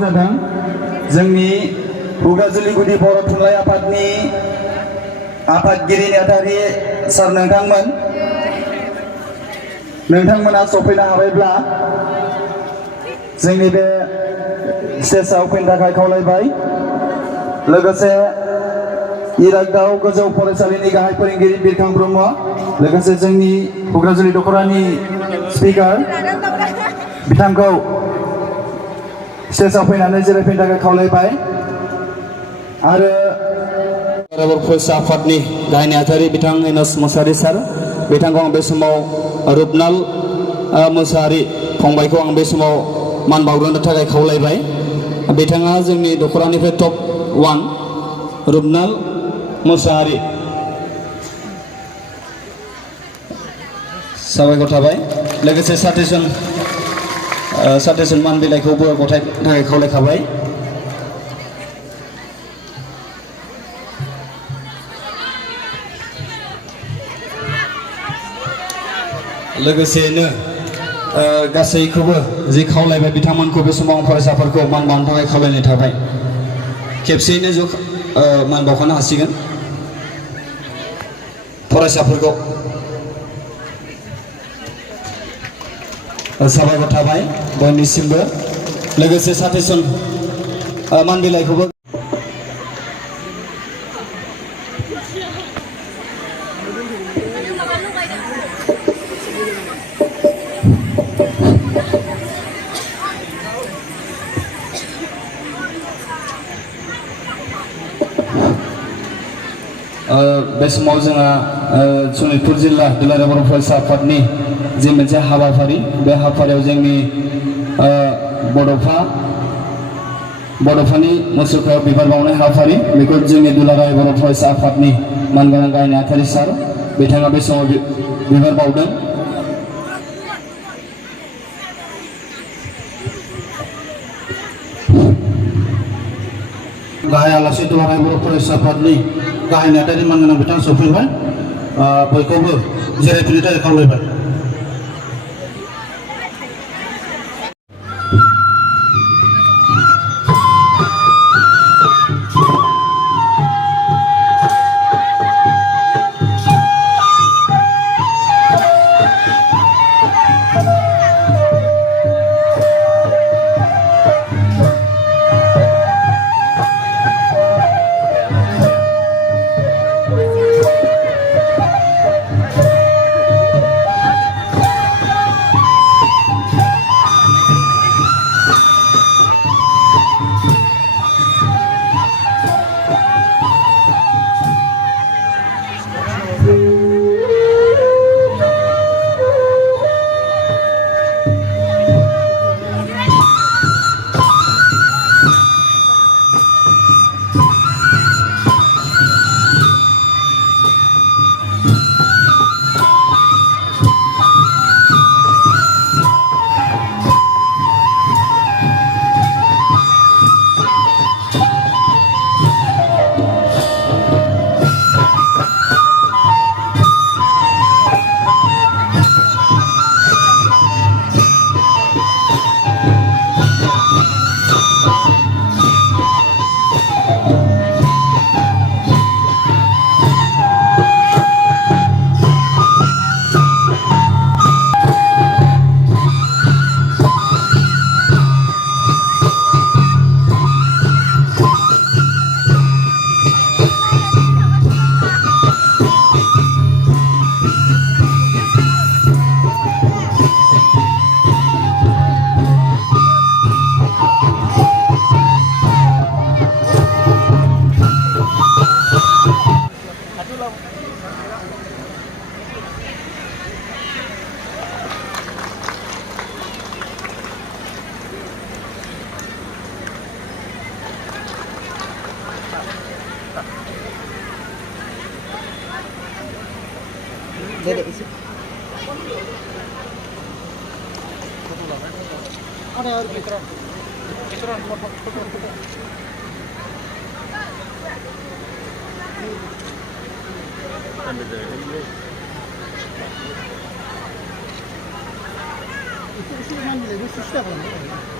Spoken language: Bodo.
खालामनाय जादों जोंनि हुग्राजुलि गुदि बर' थुनलाइ आफादनि आफादगिरि नेहाथारि सार नोंथांमोना सफैनो हाबायब्ला जोंनि बे स्टेजआव फैनो थाखाय खावलायबाय। लोगोसे इरागदाव गोजौ फरायसालिनि गाहाय फोरोंगिरि बिरखां ब्रह्म, लोगोसे जोंनि हुग्राजुलि दख'रानि स्पिकार बिथांखौ स्टेजआव फैनानै जिरायफैनो थाखाय खावलायबाय। आरो बर'फर आफादनि गाहाय नेहाथारि बिथां एनस मुसाहारि सार, बिथांखौ आं बे समाव रुपनाल मुसाहारि फंबायखौ आं बे समाव मान बावग्रोनो थाखाय खावलायबाय। बिथाङा जोंनि दख'रानिफ्राय टप 1 रुपनाल मुसाहारि, साबायखर थाबाय। लोगोसे साथेसन मान बिलाइखौबो गथायनो थाखाय खावलायखाबाय। लोगोसेनो गासैखौबो जि खावलायबाय बिथांमोनखौ बे समाव फरायसाफोरखौ मान बावनो थाखाय खावलायनाय थाबाय। खेबसेयैनो ज' मान बावखानो हासिगोन फरायसाफोरखौ। साबायखर थाबाय बयनिसिमबो। लोगोसे साथेसन मान बिलाइखौबो बे समाव जोंहा सनितपुर जिल्ला दुलाराय बर' फरायसा आफादनि जे मोनसे हाबाफारि, बे हाबाफारियाव जोंनि बड'फानि मुसुखायाव बिबार बावनाय हाबाफारि, बेखौ जोंनि दुलाराय बर' फरायसा आफादनि मानगोनां गाहाय नेहाथारि सार बिथाङा बे समाव बिबार बावदों। गाहाय आलासि दुलाराय बर' फरायसा आफादनि गाहाय नेहाथारि मानगोनां बिथां सफैबाय। बयखौबो जिरायफैनो थाखाय खावलायबाय। Ada Petron. Petron foto. Itu sih mana? Itu susah kan?